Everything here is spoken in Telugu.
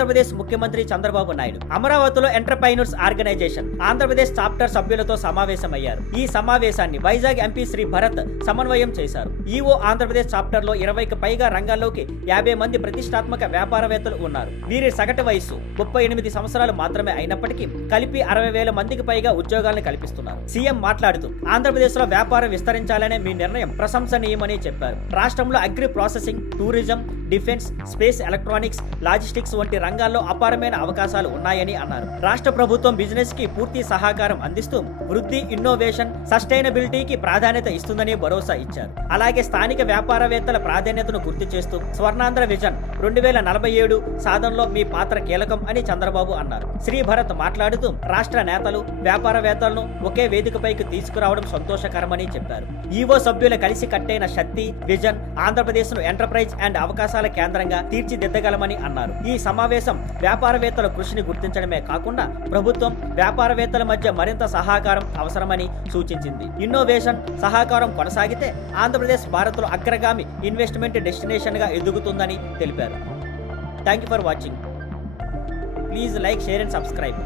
ఆంధ్రప్రదేశ్ ముఖ్యమంత్రి చంద్రబాబు నాయుడు అమరావతిలో ఎంటర్ప్రైనర్స్ ఆర్గనైజేషన్ ఆంధ్రప్రదేశ్ చాప్టర్ సభ్యులతో సమావేశమయ్యారు. ఈ సమావేశాన్ని వైజాగ్ ఎంపీ శ్రీ భరత్ సమన్వయం చేశారు. ఈవో ఆంధ్రప్రదేశ్ చాప్టర్ లో 20కి పైగా రంగాల్లోకి 50 మంది ప్రతిష్టాత్మక వ్యాపారవేత్తలు ఉన్నారు. వీరి సగటు వయస్సు 38 సంవత్సరాలు మాత్రమే అయినప్పటికీ కలిపి 60,000 మందికి పైగా ఉద్యోగాలను కల్పిస్తున్నారు. సీఎం మాట్లాడుతూ ఆంధ్రప్రదేశ్ లో వ్యాపారం విస్తరించాలనే మీ నిర్ణయం ప్రశంసనీయమని చెప్పారు. రాష్ట్రంలో agri processing, tourism, defence, space, electronics, logistics వంటి రంగాల్లో అపారమైన అవకాశాలు ఉన్నాయని అన్నారు. రాష్ట్ర ప్రభుత్వం బిజినెస్ కి పూర్తి సహకారం అందిస్తూ వృద్ధి, ఇన్నోవేషన్, సస్టైనబిలిటీకి ప్రాధాన్యత ఇస్తుందని భరోసా ఇచ్చారు. అలాగే స్థానిక వ్యాపారవేత్తల ప్రాధాన్యతను గుర్తు చేస్తూ స్వర్ణాంధ్ర విజన్ 2047 సాధనలో మీ పాత్ర కీలకం అని చంద్రబాబు అన్నారు. శ్రీ భరత్ మాట్లాడుతూ రాష్ట్ర నేతలు, వ్యాపారవేత్తలను ఒకే వేదికపైకి తీసుకురావడం సంతోషకరమని చెప్పారు. ఈవో సభ్యులు కలిసి కట్టైన శక్తి, విజన్ ఆంధ్రప్రదేశ్ ను ఎంటర్ప్రైజ్ అండ్ అవకాశాల కేంద్రంగా తీర్చిదిద్దగలమని అన్నారు. ఈ సమావేశం వ్యాపారవేత్తల కృషిని గుర్తించడమే కాకుండా ప్రభుత్వం, వ్యాపారవేత్తల మధ్య మరింత సహకారం అవసరమని సూచించింది. ఇన్నోవేషన్, సహకారం కొనసాగితే ఆంధ్రప్రదేశ్ భారత్లో అగ్రగామి ఇన్వెస్ట్మెంట్ డెస్టినేషన్ గా ఎదుగుతుందని తెలిపారు. Thank you for watching. Please like, share and subscribe.